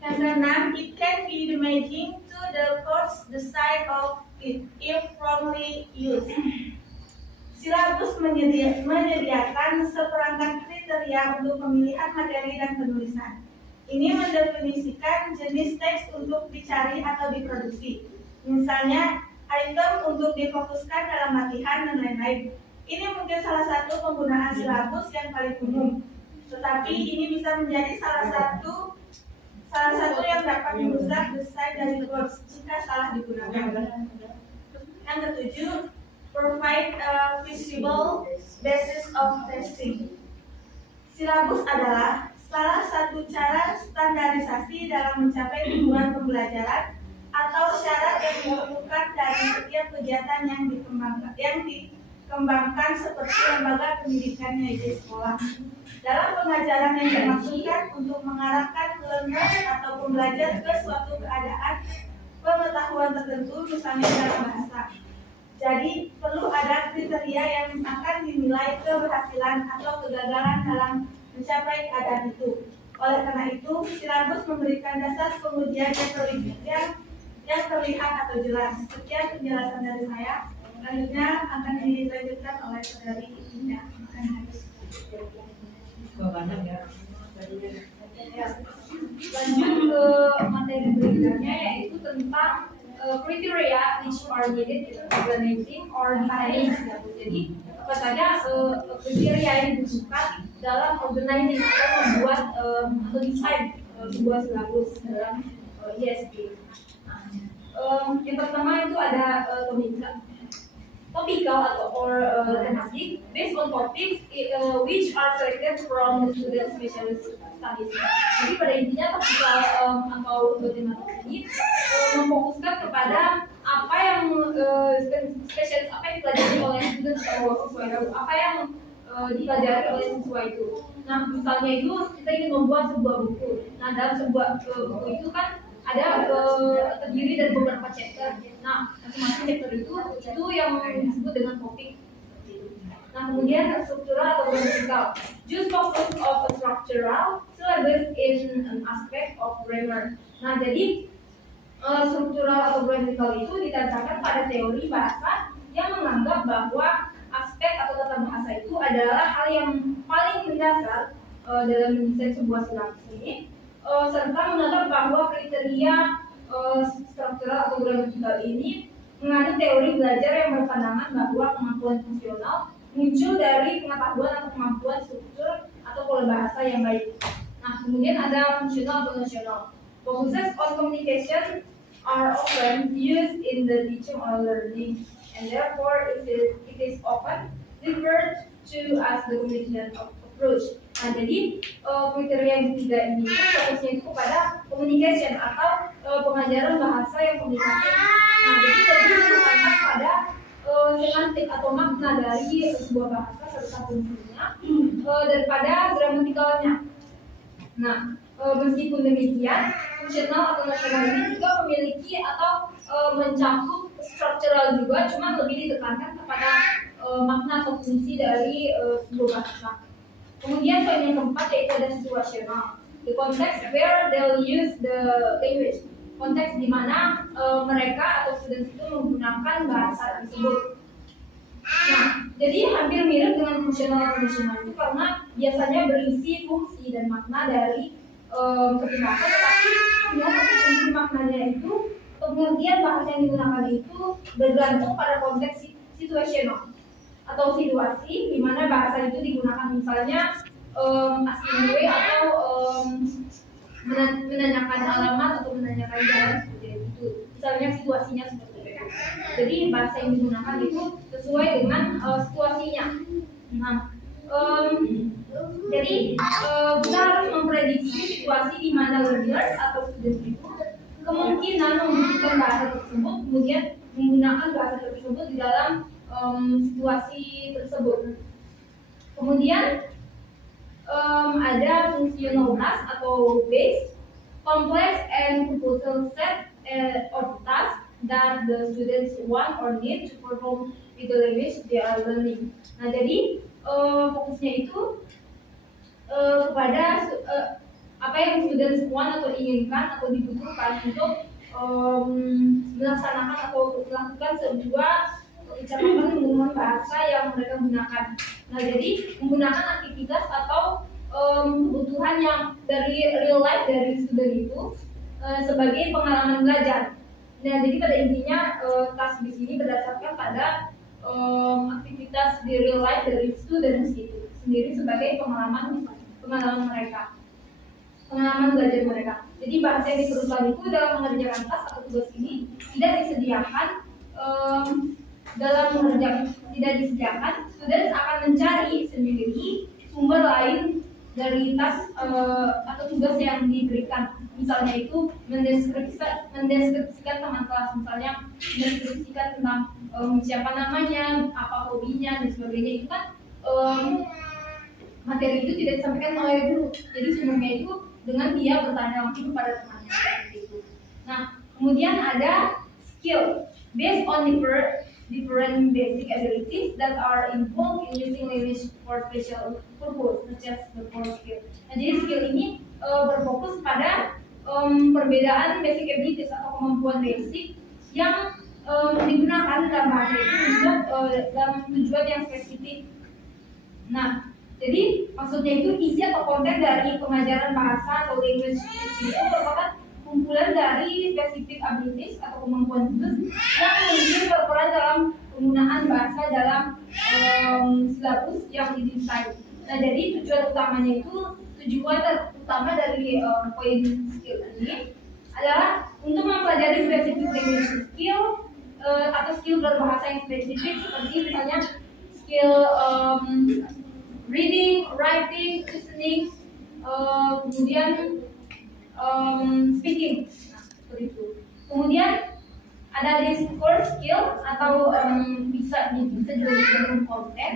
Yang keenam, it can be damaging to the course the side of it if wrongly used. Silabus menyediakan seperangkat kriteria untuk pemilihan materi dan penulisan. Ini mendefinisikan jenis teks untuk dicari atau diproduksi. Misalnya, item untuk difokuskan dalam latihan dan lain-lain. Ini mungkin salah satu penggunaan silabus yang paling umum. Tetapi ini bisa menjadi salah satu yang dapat merusak desain dari course jika salah digunakan. Yang ketujuh, provide a visible basis of testing. Silabus adalah salah satu cara standarisasi dalam mencapai tujuan pembelajaran atau syarat yang diperlukan dari setiap kegiatan yang dikembangkan seperti lembaga pendidikan yaitu sekolah. Dalam pengajaran yang dimaksudkan untuk mengarahkan learners atau pembelajar ke suatu keadaan pengetahuan tertentu, misalnya dalam bahasa. Jadi perlu ada kriteria yang akan dinilai keberhasilan atau kegagalan dalam mencapai keadaan itu. Oleh karena itu, silabus memberikan dasar pengujian yang terlihat atau jelas. Sekian penjelasan dari saya. Selanjutnya akan dilanjutkan oleh saudari Indah. Banyak ya. Lanjut ke materi berikutnya, yaitu tentang criteria which are needed in organizing or designing silabus. Jadi apa saja kriteria yang dibutuhkan dalam organizing atau membuat atau desain sebuah silabus dalam ISP. Yang pertama itu ada topical or thematic based on topics which are selected from the student specialist studies. Jadi pada intinya topical atau tematik ini memfokuskan kepada apa yang spesialis apa yang dipelajari oleh student atau siswa, apa yang dipelajari oleh siswa itu. Nah, misalnya itu kita ingin membuat sebuah buku. Nah, dalam sebuah buku itu kan ada terdiri dari beberapa chapter. Nah, masing-masing chapter itu yang disebut dengan topik. Nah, kemudian struktural atau grammatical. Just focus of a structural syllabus in an aspect of grammar. Nah, jadi struktural atau grammatical itu didasarkan pada teori bahasa yang menganggap bahwa aspek atau tata bahasa itu adalah hal yang paling mendasar dalam mendesain sebuah silabus ini. Serta menganggap bahwa kriteria struktural atau gramatikal ini mengandung teori belajar yang berpandangan bahwa kemampuan fungsional muncul dari pengetahuan atau kemampuan struktur atau pola bahasa yang baik. Nah, kemudian ada fungsional atau nosional. Focuses on communication are often used in the teaching or learning, and therefore it is often referred to as the communication approach. Nah, jadi kriteria yang ketiga ini fokusnya itu kepada communication atau pengajaran bahasa yang komunikatif. Nah, jadi lebih menekankan pada semantik atau makna dari sebuah bahasa serta fungsinya daripada gramatikalnya. Nah, meskipun demikian, fungsional atau nosional ini juga memiliki atau mencakup struktural juga, cuma lebih ditekankan kepada makna atau fungsi dari sebuah bahasa. Kemudian poin yang keempat yaitu ada situasional. The context where they'll use the language. Konteks di mana mereka atau students itu menggunakan bahasa tersebut. Nah, jadi hampir mirip dengan fungsional atau nosional itu karena biasanya berisi fungsi dan makna dari satu bahasa, tetapi ternyata fungsi maknanya itu pengertian bahasa yang digunakan itu bergantung pada konteks situasional atau situasi di mana bahasa itu digunakan, misalnya asking way atau menanyakan alamat atau menanyakan jalan seperti itu. Misalnya situasinya seperti itu. Jadi bahasa yang digunakan itu sesuai dengan situasinya. Nah, jadi kita harus memprediksi situasi di mana learners atau students itu kemungkinan membutuhkan bahasa tersebut, kemudian menggunakan bahasa tersebut di dalam situasi tersebut. Kemudian ada fungsional class atau base, complex and proposal set of tasks that the students want or need to perform with the language they are learning. Nah, jadi fokusnya itu kepada apa yang students want atau inginkan atau dibutuhkan untuk melaksanakan atau melakukan sebuah ucapan menggunakan bahasa yang mereka gunakan. Nah, jadi menggunakan aktivitas atau kebutuhan yang dari real life dari student itu sebagai pengalaman belajar. Nah, jadi pada intinya task di sini berdasarkan pada aktivitas di real life dari students itu sendiri sebagai pengalaman mereka, pengalaman belajar mereka. Jadi bahasa yang diperlukan itu dalam mengerjakan task atau tugas ini tidak disediakan students akan mencari sendiri sumber lain dari task atau tugas yang diberikan. Misalnya itu mendeskripsikan teman kelas, misalnya mendeskripsikan tentang siapa namanya, apa hobinya dan sebagainya. Itu kan materi itu tidak disampaikan oleh guru, jadi sumbernya itu dengan dia bertanya langsung kepada temannya seperti itu. Nah, kemudian ada skill based on different basic abilities that are involved in using language for special purpose, such as the core skill. Nah, jadi skill ini berfokus pada perbedaan basic abilities atau kemampuan basic yang digunakan dalam bahasa itu untuk dalam tujuan yang spesifik. Nah, jadi maksudnya itu isi atau konten dari pengajaran bahasa atau language itu merupakan kumpulan dari specific abilities atau kemampuan khusus yang memiliki berperan dalam penggunaan bahasa dalam silabus yang didesain. Nah, jadi tujuan utama dari poin skill ini adalah untuk mempelajari specific language skill atau skill berbahasa yang spesifik, seperti misalnya skill reading, writing, listening, kemudian speaking. Nah, seperti itu. Kemudian ada discourse skill atau bisa juga disebut konten.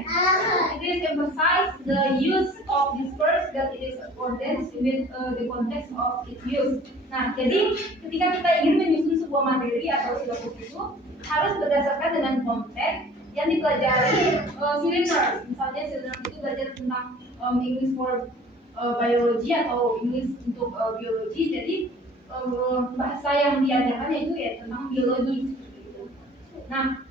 It is emphasize the use of discourse that it is accordance with the context of its use. Nah, jadi ketika kita ingin menyusun sebuah materi atau silabus itu harus berdasarkan dengan konten yang dipelajari learners. Misalnya learners itu belajar tentang English for biology atau English untuk biologi. Jadi bahasa yang diajarkan yaitu ya tentang biologi. Nah,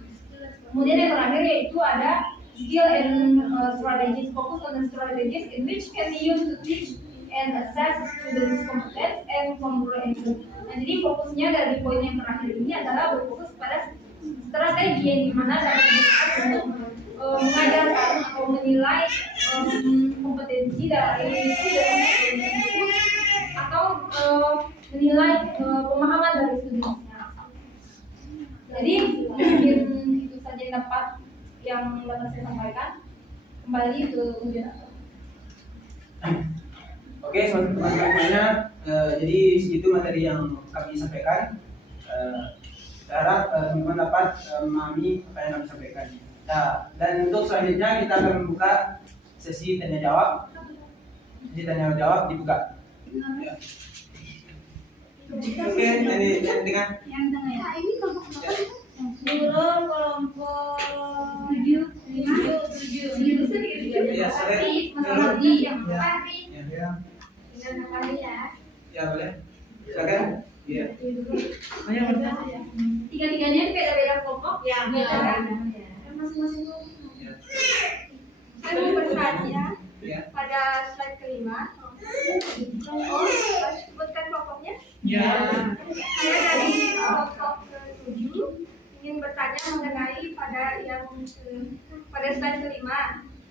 kemudian yang terakhir yaitu ada skill and strategies. Focus on the strategies in which can be used to teach and assess students' competence and comprehension. Nah, jadi fokusnya dari poin yang terakhir ini adalah berfokus pada strategi yang dimana dapat untuk mengajarkan atau menilai kompetensi dari student atau menilai pemahaman dari studentnya. Jadi mungkin itu saja yang dapat saya sampaikan. Kembali ke ujian. Oke, teman-temannya, jadi segitu materi yang kami sampaikan. Saya harap teman-teman dapat memahami apa yang kami sampaikan. Nah, dan untuk selanjutnya kita akan membuka sesi tanya jawab. Jadi tanya jawab dibuka. Ya. Oke, jadi dengan Yang tengah ya. Ini kelompok Nurul kelompok 7. ya, sore. Ya, boleh. Silakan. Iya. Tiga-tiganya itu beda-beda kelompok. Ya, Masing-masing. Ya. Saya mau bertanya Ya. pada slide kelima. Sebutkan kelompoknya. Ya. Saya dari kelompok ke-7 ingin bertanya mengenai pada slide kelima.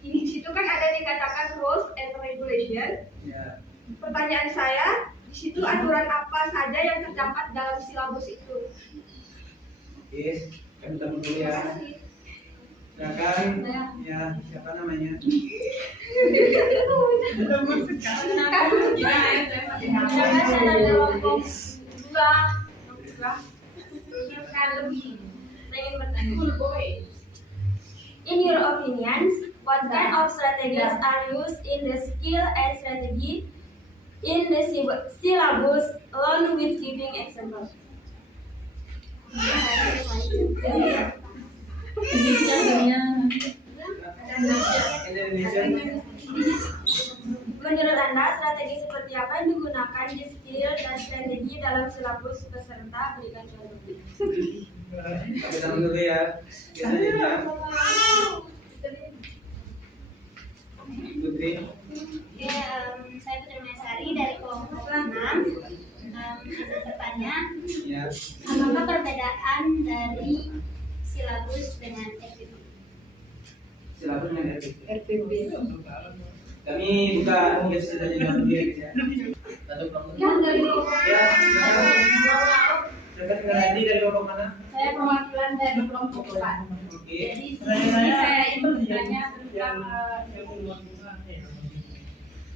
Ini di situ kan ada dikatakan rules and regulation. Ya. Pertanyaan saya, di situ aturan apa saja yang terdapat dalam silabus itu? Oke, kami tunggu dulu ya. Silakan. Ya, siapa namanya? In your opinions, what kind of strategies are used in the skill and strategy in the syllabus along with giving examples? Indonesia. Menurut Anda, strategi seperti apa yang digunakan di skill dan strategi dalam silabus peserta? Berikan contoh. Kita dulu ya. Biasanya Putri. Oke, saya Putri Mesari dari kelompok 6. Izin bertanya, Ya. apakah perbedaan dari silabus dengan FPP? Silabus dengan RPP. Kami buka tugas saja dengan diri ya. Satu kelompok. Yang dari kelompok Ya, silakan. Silakan nanti dari kelompok mana? saya perwakilan dari kelompok 4. Oke. Jadi saya ingin bertanya tentang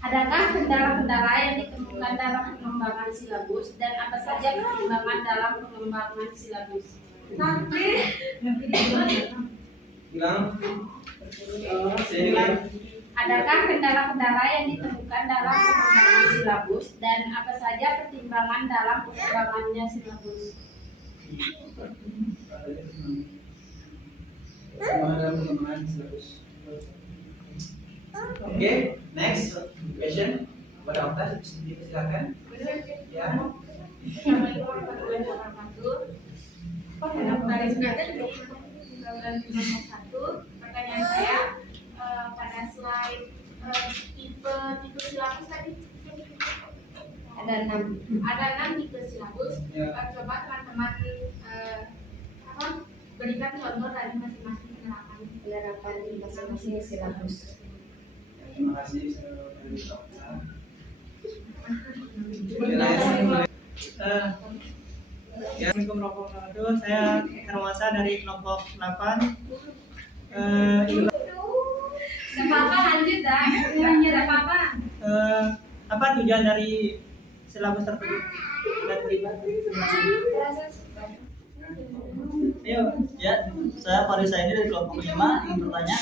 adakah kendala-kendala yang ditemukan dalam pengembangan silabus dan apa saja pertimbangan dalam pengembangan silabus? Nanti Bilang. Saya adakah kendala-kendala yang ditemukan dalam pengembangan silabus dan apa saja pertimbangan dalam pengembangannya silabus? Oke, next question. Pada Okta, silakan. Ya. Pertanyaan saya pada slide tipe silabus tadi Ada 6. ada 6 tipe silabus. Ya. Coba teman-teman berikan contoh dari masing-masing penerapan di masing-masing silabus. Terima kasih. Dari Okta. Assalamualaikum warahmatullahi wabarakatuh. Saya Hermasa dari kelompok 8. Gak apa-apa, lanjut dah. Nanya gak apa-apa. Apa tujuan dari silabus tersebut dan terlibat? Ayo, ya, saya Farisa ini dari kelompok 5 ingin bertanya.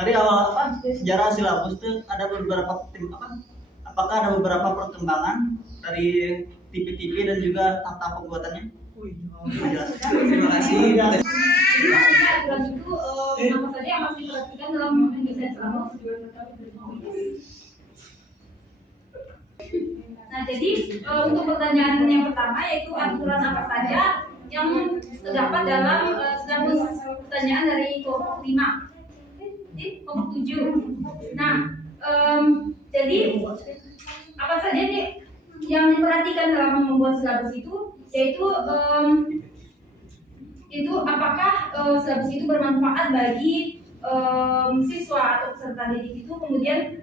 Tadi awal apa? Sejarah silabus itu ada beberapa apakah ada beberapa perkembangan dari tipe-tipe dan juga tata pembuatannya? Terima kasih. Jadi aturan itu apa saja yang harus diperhatikan dalam mendesain silabus. Nah, jadi untuk pertanyaan yang pertama yaitu aturan apa saja yang terdapat dalam silabus pertanyaan dari kelompok 5. Jadi kelompok 7. Nah, jadi apa saja nih yang diperhatikan dalam membuat silabus itu yaitu apakah silabus itu bermanfaat bagi siswa atau peserta didik itu, kemudian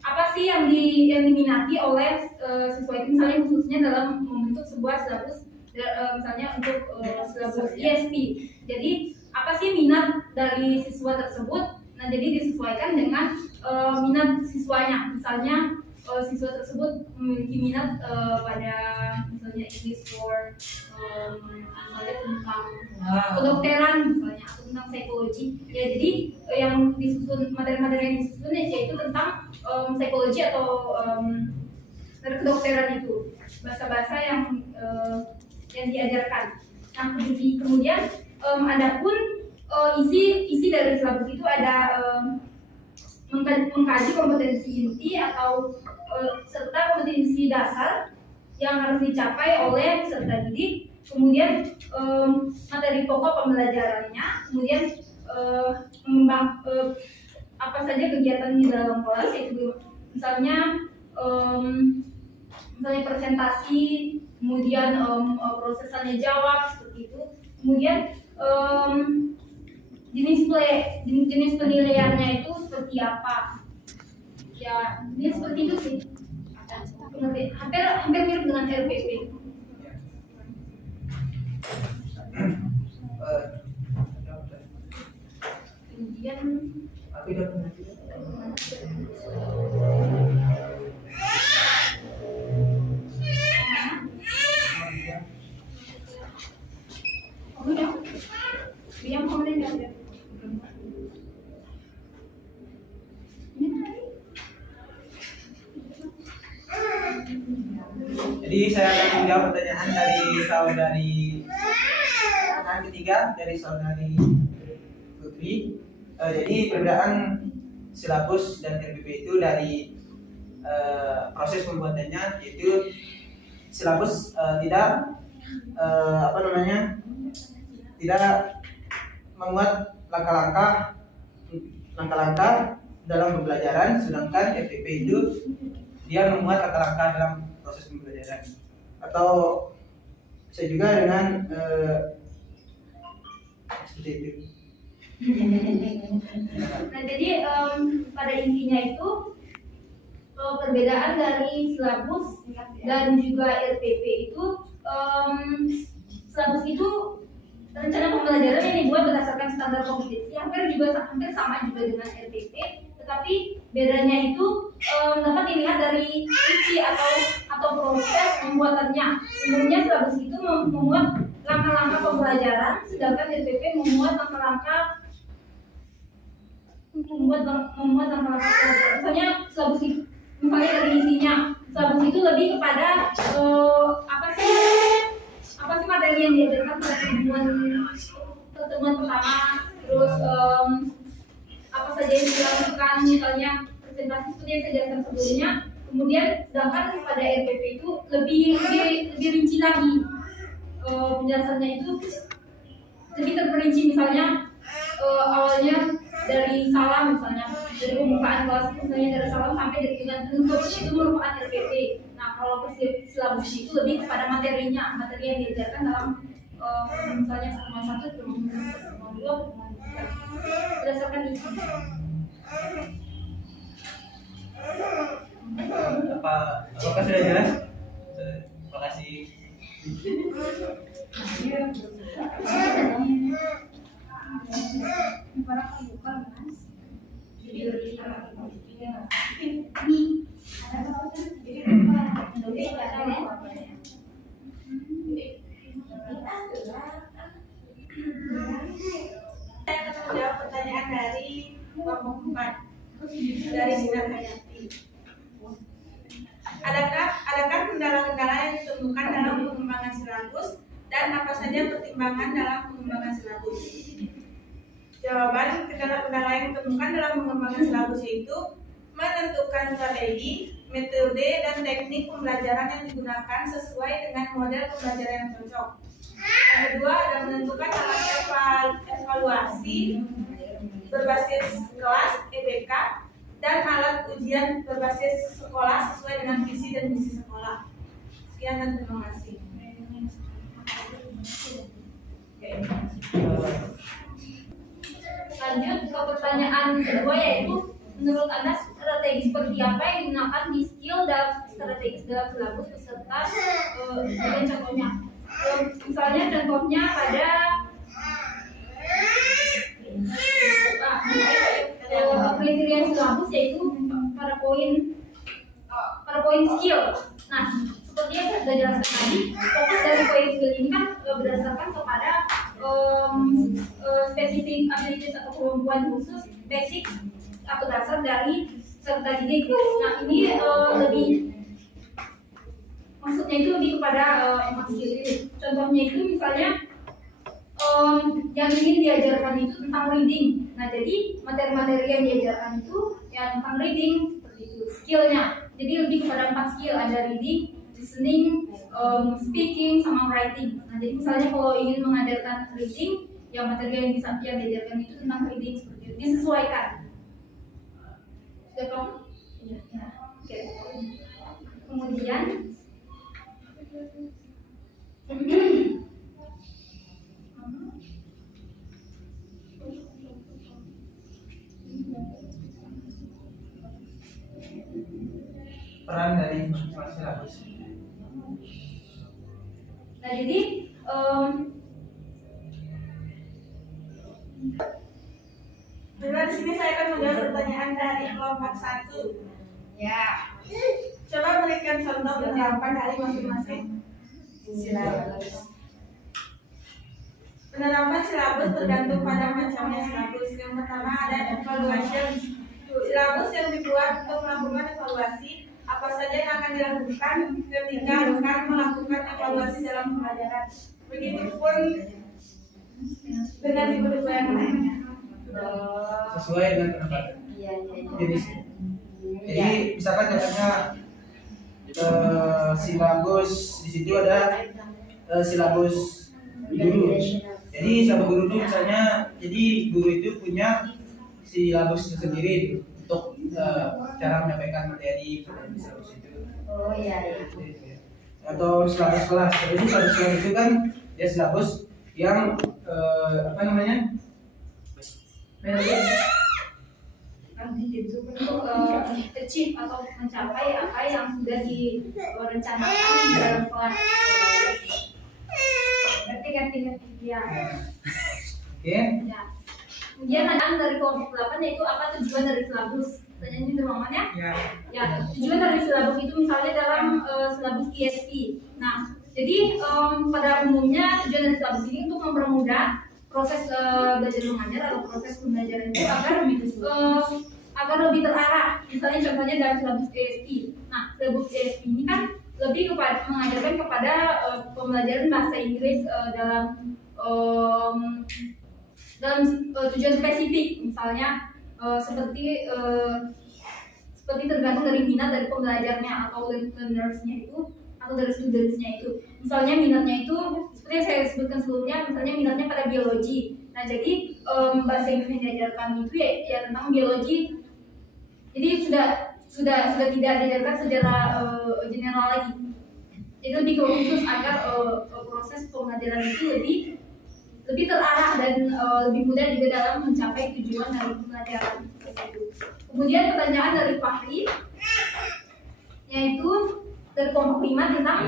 apa sih yang diminati oleh siswa itu, misalnya khususnya dalam membentuk sebuah silabus, misalnya untuk silabus ISP. Jadi apa sih minat dari siswa tersebut? Nah, jadi disesuaikan dengan minat siswanya. Misalnya siswa tersebut memiliki minat pada misalnya English for misalnya tentang kedokteran misalnya atau tentang psikologi. Ya, jadi yang disusun materi-materi yang disusun yaitu tentang psikologi atau dari kedokteran itu, bahasa-bahasa yang diajarkan. Nah, kemudian adapun isi dari silabus itu ada mengkaji kompetensi inti atau serta kompetensi dasar yang harus dicapai oleh peserta didik, kemudian materi pokok pembelajarannya, kemudian apa saja kegiatan di dalam kelas, yaitu misalnya presentasi, kemudian proses tanya jawab seperti itu, kemudian jenis penilaiannya itu seperti apa? Ya, ini seperti itu sih. Hampir mirip dengan RPP. Kemudian udah, diam kemudian ada. Jadi saya akan menjawab pertanyaan dari saudari yang ketiga, dari saudari Putri. Jadi perbedaan silabus dan RPP itu dari proses pembuatannya, yaitu silabus tidak tidak memuat langkah-langkah dalam pembelajaran, sedangkan RPP itu dia memuat langkah-langkah dalam proses pembelajaran. Atau bisa juga dengan seperti itu. Nah, jadi pada intinya itu perbedaan dari silabus dan juga RPP itu, silabus itu rencana pembelajaran yang dibuat berdasarkan standar kompetensi hampir sama juga dengan RPP, tetapi bedanya itu dapat dilihat dari isi atau proses pembuatannya. Umumnya silabus itu memuat langkah-langkah pembelajaran, sedangkan RPP memuat langkah-langkah pembelajaran. Misalnya dari isinya, silabus itu lebih kepada apa sih materi yang diajarkan pada pertemuan pertama, terus apa saja yang dilakukan, misalnya presentasi seperti yang saya jelaskan sebelumnya. Kemudian sedangkan pada RPP itu lebih rinci lagi, penjelasannya itu lebih terperinci. Misalnya awalnya dari salam, misalnya dari pembukaan kelas itu, misalnya dari salam sampai dengan penutup, itu merupakan RPP. Nah, kalau silabus itu lebih kepada materi yang diajarkan dalam misalnya pertemuan 1, pertemuan 2, pertemuan 3 berdasarkan isi. Apakah sudah jelas? Terima kasih. Saya akan menjawab pertanyaan dari kelompok 4 dari Sinar Hayati. Adakah kendala-kendala yang ditemukan dalam pengembangan silabus dan apa saja pertimbangan dalam pengembangan silabus? Jawaban, kendala-kendala yang ditemukan dalam pengembangan silabus itu menentukan strategi, metode, dan teknik pembelajaran yang digunakan sesuai dengan model pembelajaran yang cocok. Yang kedua adalah menentukan alat evaluasi berbasis kelas (EBK) dan alat ujian berbasis sekolah sesuai dengan visi dan misi sekolah. Sekian dan terima kasih. Lanjut ke pertanyaan kedua, yaitu menurut Anda strategi seperti apa yang digunakan di skill dalam strategis dalam silabus beserta sebagai contohnya. Misalnya contohnya pada kriteria silabus, yaitu pada poin skill. Nah, seperti yang saya sudah jelaskan tadi, fokus dari poin skill ini kan berdasarkan kepada spesifik abilitas atau kemampuan khusus basic atau dasar dari serta didik. Nah, ini lebih, maksudnya itu lebih kepada 4 skill itu. Contohnya itu misalnya yang ingin diajarkan itu tentang reading. Nah, jadi materi-materi yang diajarkan itu ya tentang reading, seperti itu skillnya. Jadi lebih kepada 4 skill, ada reading, listening, speaking, sama writing. Nah, jadi misalnya kalau ingin mengajarkan reading, yang materi yang diajarkan itu tentang reading, seperti itu disesuaikan. Sudah paham? Iya. Oke. Kemudian Peran dari silabus. nah, jadi di sini saya akan menjawab pertanyaan dari kelompok 1. Ya. Coba berikan contoh dan jawaban dari masing-masing silabus. Penerapan silabus tergantung pada macamnya silabus. Yang pertama ada evaluation. Silabus yang dibuat untuk melakukan evaluasi apa saja yang akan dilakukan ketika akan melakukan evaluasi dalam pembelajaran. Begitupun dengan tipe-tipe yang lainnya. Sesuai dengan pendapat. Iya, iya, iya. Jadi misalkan contohnya silabus di situ ada silabus guru. Jadi silabus guru itu misalnya, jadi guru itu punya silabus tersendiri untuk cara menyampaikan materi di silabus itu. Oh iya, iya. Atau silabus kelas. Jadi silabus kelas itu kan dia silabus yang apa namanya? Untuk achieve atau mencapai apa yang sudah direncanakan dalam kelas. Ngerti ya. Oke. Ya. Kemudian ada dari kelompok 8 yaitu apa tujuan dari silabus. Pertanyaan itu namanya? Ya. Ya, tujuan dari silabus itu misalnya dalam silabus ISP. Nah, jadi pada umumnya tujuan dari silabus ini untuk mempermudah proses belajar mengajar atau proses pembelajaran itu agar lebih terarah. Misalnya contohnya dalam silabus ESP. Nah, silabus ESP ini kan lebih kepada mengajarkan kepada pembelajaran bahasa Inggris dalam tujuan spesifik. Misalnya seperti tergantung dari minat dari pembelajarnya atau learnersnya itu atau dari studentsnya itu. Misalnya minatnya itu seperti yang saya sebutkan sebelumnya, misalnya minatnya pada biologi. Nah, jadi bahasa Inggris yang diajarkan itu ya tentang biologi. Jadi sudah tidak diajarkan secara general lagi. Jadi lebih ke khusus agar proses pembelajaran itu lebih terarah dan lebih mudah juga dalam mencapai tujuan dari pembelajaran. Kemudian pertanyaan dari Fahri, yaitu dari kelompok 5 tentang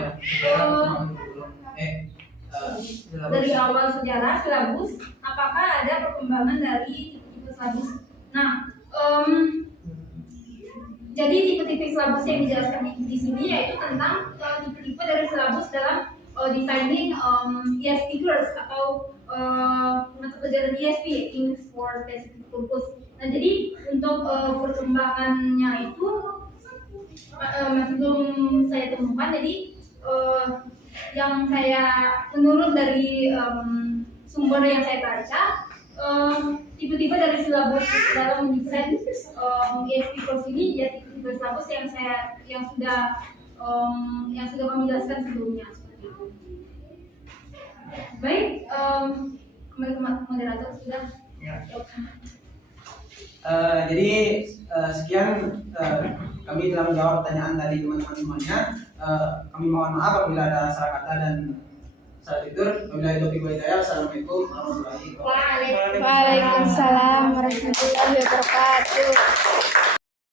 dari awal sejarah silabus, apakah ada perkembangan dari tipe silabus? Nah, jadi tipe-tipe silabus yang dijelaskan di sini yaitu tentang tipe-tipe dari silabus dalam designing ESP course atau mata pelajaran ESP, English for Specific Purpose. Nah, jadi untuk perkembangannya itu masih belum saya temukan. Jadi yang saya menurut dari sumber yang saya baca, tipe-tipe dari silabus dalam mendesain ESP course ini ya tipe silabus yang sudah kami jelaskan sebelumnya seperti itu. Baik, kembali ke moderator sudah. Ya. Jadi sekian kami telah menjawab pertanyaan dari teman-teman semuanya. Kami mohon maaf apabila ada salah kata dan salah tutur. Wabillahi taufiq wal hidayah. Assalamualaikum warahmatullahi wabarakatuh. Waalaikumsalam warahmatullahi wabarakatuh.